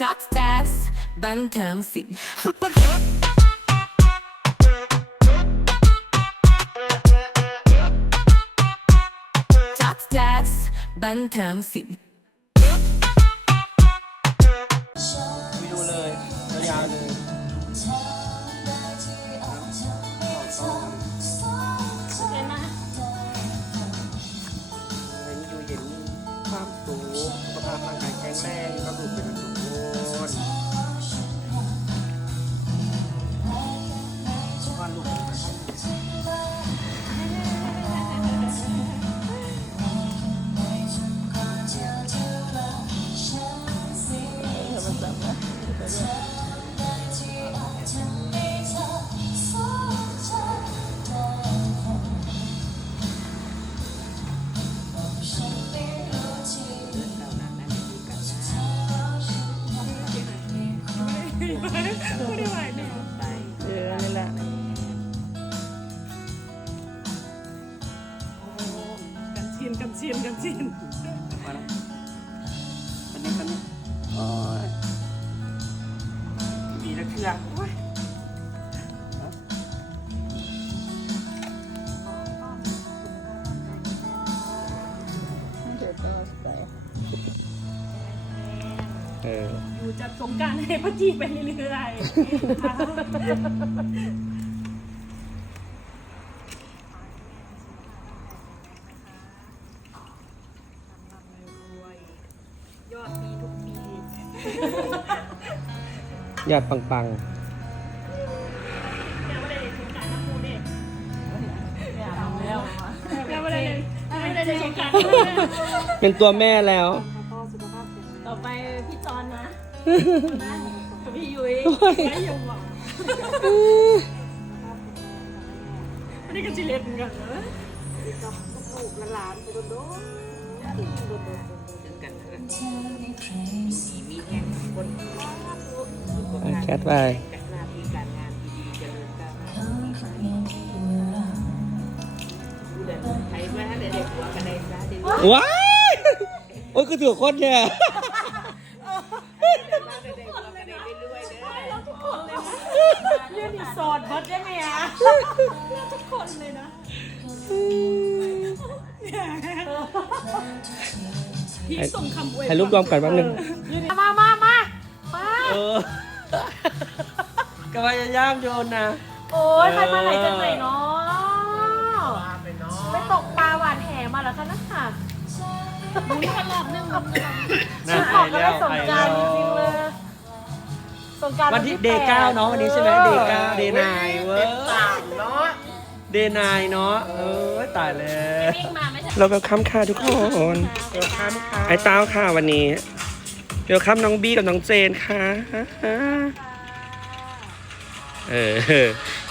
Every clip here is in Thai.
จักแจ๊สบันเทิงศิลป์จักแจ๊สบันเทิงศิ เมีนะเครื่องโอ้ยเดี๋ยวก็ใส่เออ อยู่จัดสงกรารให้ป้าจีไปเรื่อยๆ ยอดปังแม่ว่าได้เด็กสงกรารน้ำมูเด็กอย่าทำแล้วแม่ว่าได้เด็กแม่ว่าได้เด็กสงกรารๆเป็นตัวแม่แล้ว ต่อไปพี่จอนนะกับพี่ยุ้ยไม่ยอมหวังอันนี้ก็จิเล็กเหมือนกันเลย แคทไปว้ายโอ้ยคือถือโคตรเนี่ยเรื่องรีสอร์ทเบิร์ดได้ไหมอะทุกคนเลยนะพี่ส่งคำอวยพถ่ายรูปรวมกันแป๊บนึง ก็พยายามโยนนะโอ้ยใครมาไหนจังไหนเนาะไปตกปลาหวานแหมาแล้วคะนะค่ะมุ้ยตลอดนึงน่าขอบก็ได้สงกรารจริงๆเลยสงกรารวันที่เดย์เก้าเนาะวันนี้ใช่ไหมเดย์เก้าเดย์นายเว้ยเดย์นายเนาะเออตายแล้ววิ่งมาไม่ใช่เราก็ค้ำค่ะทุกคนไอ้เต้าค่ะวันนี้เดี๋ยวค้ำน้องบี้กับน้องเจนค่ะ เออ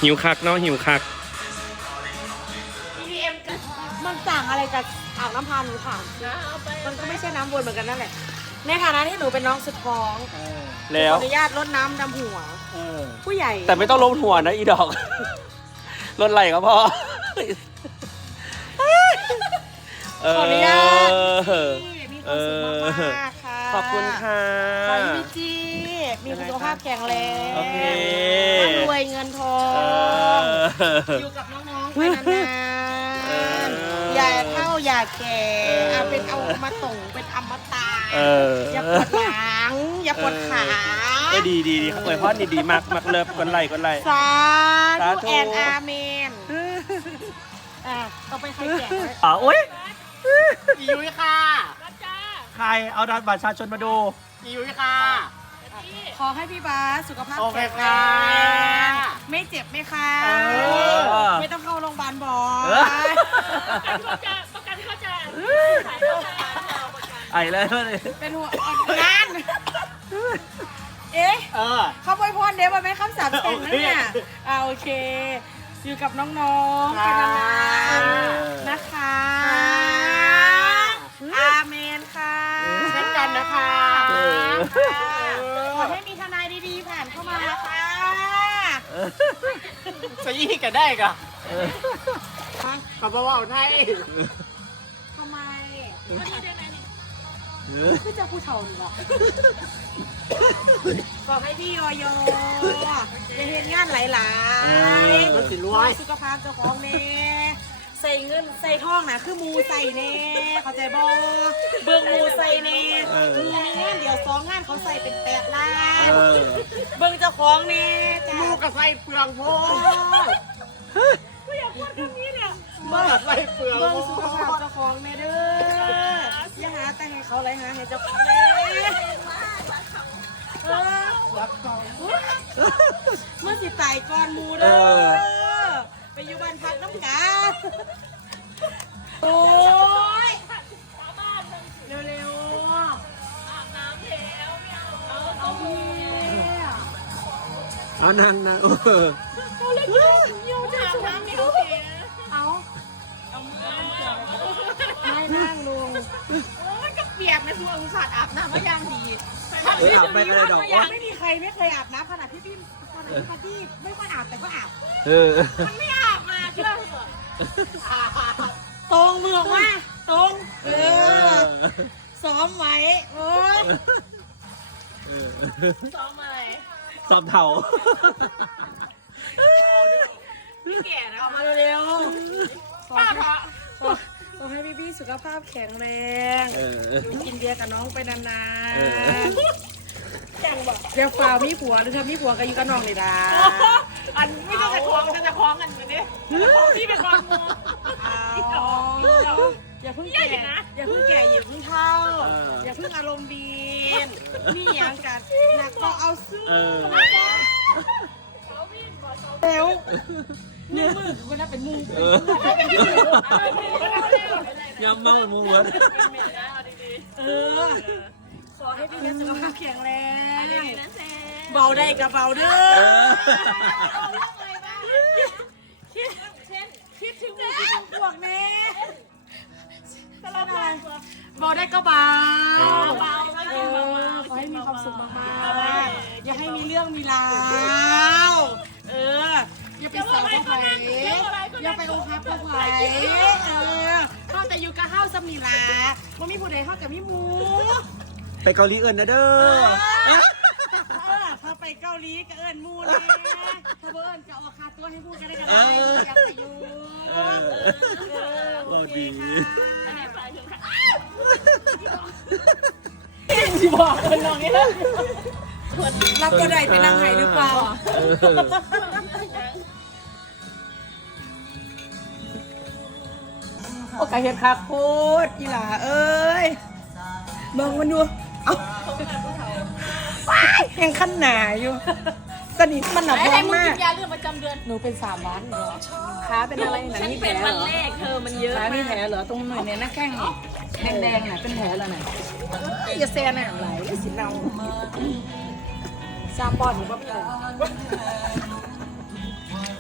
หิวคักเนาะหิวคัก EVM กันมันต่างอะไรกับอ่างน้ำพาหนูถามมันก็ไม่ใช่น้ำวนเหมือนกันนั่นแหละ ในฐานะที่หนูเป็นน้องสุดท้องแล้ว ขออนุญาตลดน้ำดำหัวผู้ใหญ่แต่ไม่ต้องลงหัวนะอีดอก ลดไหลก็พอขออนุญาตเออที่มีความสุขมากๆค่ะขอบคุณค่ะ ขอให้พี่จี มีสุขภาพแข็งแรงโอเคร่ำรวยเงินทอเองออยู่กับน้องๆไปนเอานอๆออย่าเท่าอย่าแก่เออเอาเป็นเอามาส่งเป็นอมตะเอออย่าปวดหลังอย่าปวดขาก็ดีดีดีอวยพรดีดีมากมากเลิฟกันไหลกันไหลสาสาธุธุแอนอาเมนอะต่อไปใครแก่อ๋อโอ้ยพี่ยุ้ยค่ะใครเอาดัตรบัตรประชาชนมาดูพี่ยุ้ยค่ะ ขอให้พี่บาสสุขภาพโอเคแข็งแรค่ะงไม่เจ็บไม่ค้าเออไม่ต้องเข้าโรงพยาบาลบ่อเออยประกันเขาจะไอ้เลยเป็นหัวอ่อนงาน เอ๊ะ เออ เขาบอยพรเดี๋ยวมันเป็นคำสาปแช่งนั่นเนี่ยอ่าโอเค อยู่กับน้องๆไปนานๆนะคะอาเมนค่ะเช่นกันนะคะ เออ ขอให้มีทนายดีๆผ่านเข้ามาค่ะจะยี่กันได้กะขอบอกว่าเอาไทยทำไมเออคือจะผู้เฒ่านี่หรอขอให้พี่ยอยอย่าเห็นงานหลายๆมันสิรวยสุขภาพเจ้าของแน่ใส่เงินใส่ทองนะคือหมูใส่แน่เข้าใจบ่เบิ่งหมูใส่แน่หมูมีงานเดียวสองงานเขาใส่เป็นแปดล้านเออเบิ่งเจ้าของแน่จ้าลูกกับไส้เปลืองโพไม่อยากพูดคำนี้เนี่ยเมื่อไส้เปลืองเบิ่งโพสุขภาพเจ้าของแน่เด้ออย่าหาแต่ให้เขาไรหาให้เจ้าของแน่เออเมื่อสิตายก่อนหมูเด้อไปอยู่บ้านพักน้ำกัน โอ้ยเร็วๆอาบน้ำแล้วไม่เอาเอาพี่เอานั่งนะเออเอาเร็วๆเยี่ยวจะอาบน้ำแล้วเอาไม่นั่งลุงโอ้ยก็เปียกนะทุกองศาห์อาบน้ำก็ยังดีเอออาบไปก็เลยดอกยัว่ไม่มีใครไม่เคยอาบน้ำขนาดที่พี่ขนาดที่พี่ไม่ค่อยอาบแต่ก็อาบ เออ มันไม่อาบ ตรงมือว่าตรง เออ ซ้อมไว้โอ้ยเออซ้อมอะไรสอบเถาพี่แก่นะออกมาเร็วๆขอให้ขอขอให้พี่พี่ๆสุขภาพแข็งแรง เออ อยู่กินเบียร์กับน้องไปนานเออ ๆจังบอกเดี๋ยวฝ่ามีผัวหรือเธอมีผัวก็อยู่กับน้องนี่ล่ะอั นไม่ต้องจะคล้องจะจะคล้องกันอยู่เนี่ยพี่เป็นความมือเอาอย่าเพิ่งแก่อย่าเพิ่งแก่อย่าเพิ่งเท่า อย่าเพิ่งอารมณ์ดีนี่ยังกันหนักก็เอาซื้อเออแล้วเนี่ยมือคนนั้นเป็นมือเออยำเมาหมูเวิร์ดเออขอให้พี่มีสุขภาพแข็งแรงนะแซ่ เบาได้กับเบาเด้เออคิดเคิดถึงหมูคิดถึงพวกแน่สลับอะไรเบาได้ก็เบาเบาเอกินเบาอขอให้มีความสุขมากๆอย่าให้มีเรื่องมีราวเอออย่าไปใส่เขาไปอย่าไปองคับเขาไปเออเข้าแต่อยู่กับข้าวสมีลาว่มีผู้ใดเข้ากับมีหมู ไปเกาหลีเอินนะเด้อ ไปเกาหลีก็เอิญมูนะถ้าเอิญจะออกคาตัวให้พูดกันได้กันได้อยากไปอยู่เออเออโอ้โอเคดีค่ะที่บอกคนลองนี่แล้วรับก็ได้เป็นนางไห้หรือเปล่าเออโอ้กะเห็ดคักโคตรอีหล่าเอ้ยเบิ่งมันดู เอ้า ว้ายแห่งขั้นหนาอยู่ สนิทมันหนักไอ้ร้อให้นมึงมากิกนยาเรื่องประจำเดือน หนูเป็นสามวันเหรอขาเป็นอะไรนะฉันนี่แผลเป็นเหรวันอแรกเธอมันเยอะขามามีกแผลเหรอ ตรงหน่อยเนี่ยหน้าแข้งแดงๆน่ะเป็นแผลแล้วน่ะอย่าแซนน่ะไหลสิเราซามบอลหรือว่าเป็น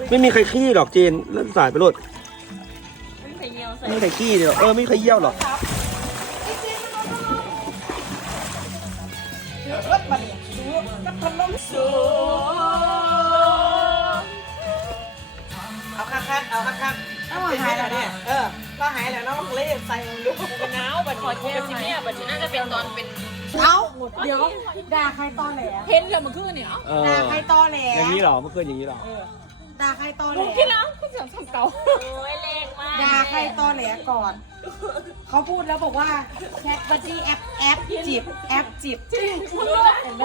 ไม่มีใครขี้หรอกเจนเล่นสายไปโลดไม่ใส่เงียวใส่ไม่มีใครขี้เดียวเออไม่มีใครเยี่ยวหรอก เอาคักคักๆเอาคักคักๆเอาหายแล้วเนี่ยเออก็หายแล้วเนาะเล่ใส่ลูกเป็นหนาวบัดขอเที่ยวที่เนี่ยบัดนี้น่าจะเป็นตอนเป็นเอ้าเดี๋ยวด่าใครตอแหลเห็นเลยมันขึ้นเนี่ยเออด่าใครตอแหลอย่างนี้หรอเมื่อคืนอย่างนี้หรอ ด่าใครตอแหลที่แล้วก็เสียงสำเก่าโอ้ยแรงมากด่าใครตอแหลก่อน เขาพูดแล้วบอกว่าแคทบัตตี้แอปแอปจิบแอปจิบ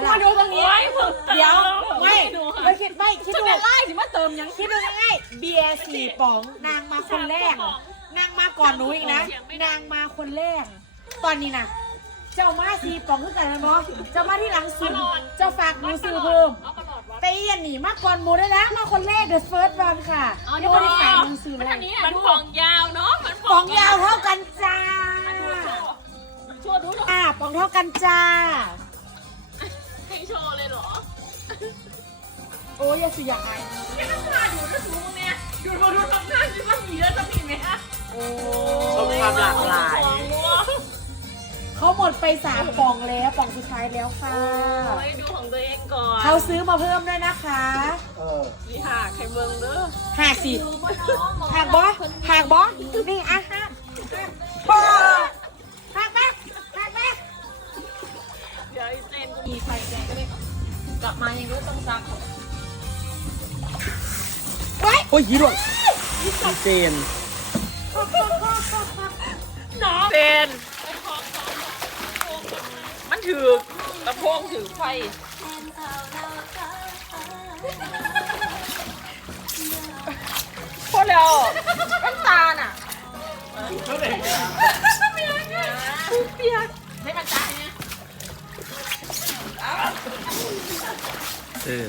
มาดูตรงนี้เดี๋ยวไม่ไม่คิดไม่คิดจะดูเป็นไล่สิมาเติมยังคิดดูง่ายๆเบียร์สี่ป๋องนางมาคนแรก นางมาก่อนหนูอีกนะ นางมาคนแรก ตอนนี้นะเจ้ามาสี่ป๋องคือกันนะบอเจ้ามาที่หลังสุดเจ้าฝากหนูซื้อเพิ่ม เอาตลอดวะไปอย่าหนีมาก่อนหมูได้แล้วมาคนแรก the first one ค่ะยังไม่ได้ขายหนังสือเลยอันนี้มันฟองยาวเนาะ มันป๋องยาวเท่ากันจ้าชั่วดูหรออ่าป๋องเท่ากันจ้า ให้โชว์เลยเหรอโอ้ยอย่าสิอยากอายไม่ต้องมาอยู่ด้วยสูงเนี่ยอยู่มาดูทำหน้าสิว่ามีแล้วจะมีไหมฮะ โอ้ ชมความหลากหลาย เขาหมดไปสามกล่องแล้วกล่องสุดท้ายแล้วค่ะ โอ้ดูของตัวเองก่อนเขาซื้อมาเพิ่มด้วยนะคะเออนี่หาใครเมืองเด้อหากสิหากบอหากบอนี่อะฮะบอหากไหมากไหเดี๋ยวไอ้นมีไฟแกก็ได้กลับมาอย่างรู้ต้องซักไว้โอ้ยยี่ดวยเจน้องเซน ถือลำโพงถือไฟพอแล้วน้ำตาลอะเปียกให้มันตายเนี่ยเออ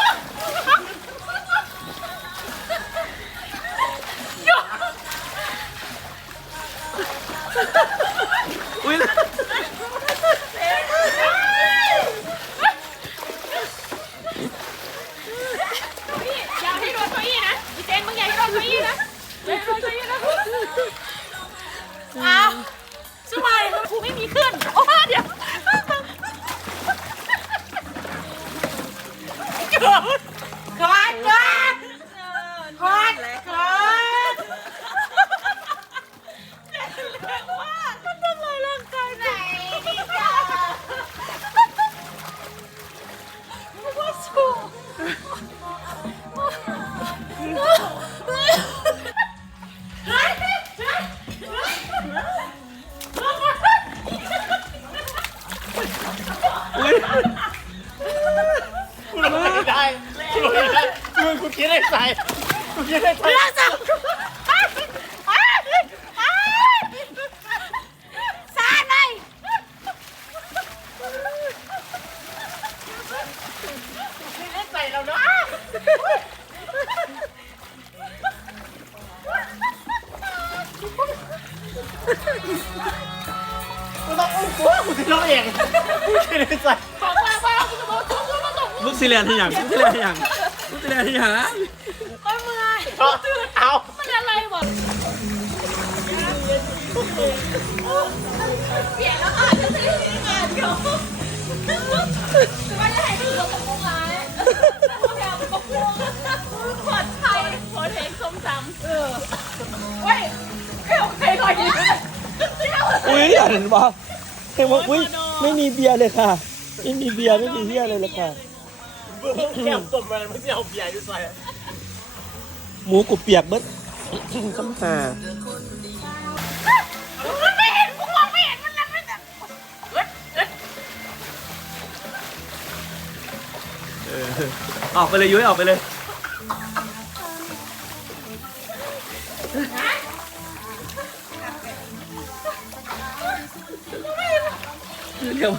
ลูกซีเรียนที่อย่างลูกซีเรียนที่อย่างลูกซีเรียนที่อย่าง เปลี่ยนแล้วค่ะจะซื้องานเดียวว่าจะให้ดูกับกระปุกร้ายพวแถวกระปุกขอดไทยขอเทงส้มตำเออเว้ยเอ้ยใครก่อนดีอุ้ยอย่าเห็นป่ะเห็นว่าอุ้ยไม่มีเบียร์เลยค่ะ ไม่มีเบียร์ไม่มีเฮียอะไรเลยค่ะแก้มตบมันไม่ใช่เอาเบียร์อยู่ใส่หมูกูเปียกเบิดคำหา ออกไปเลยยุ้ยออกไปเลยเดี๋ยว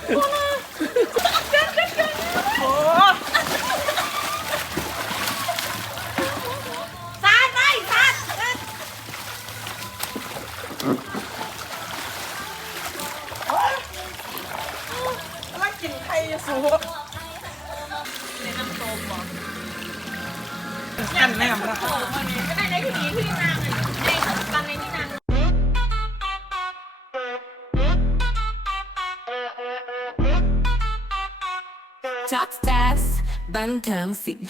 จ็อกแซสบันเทิงศิลป์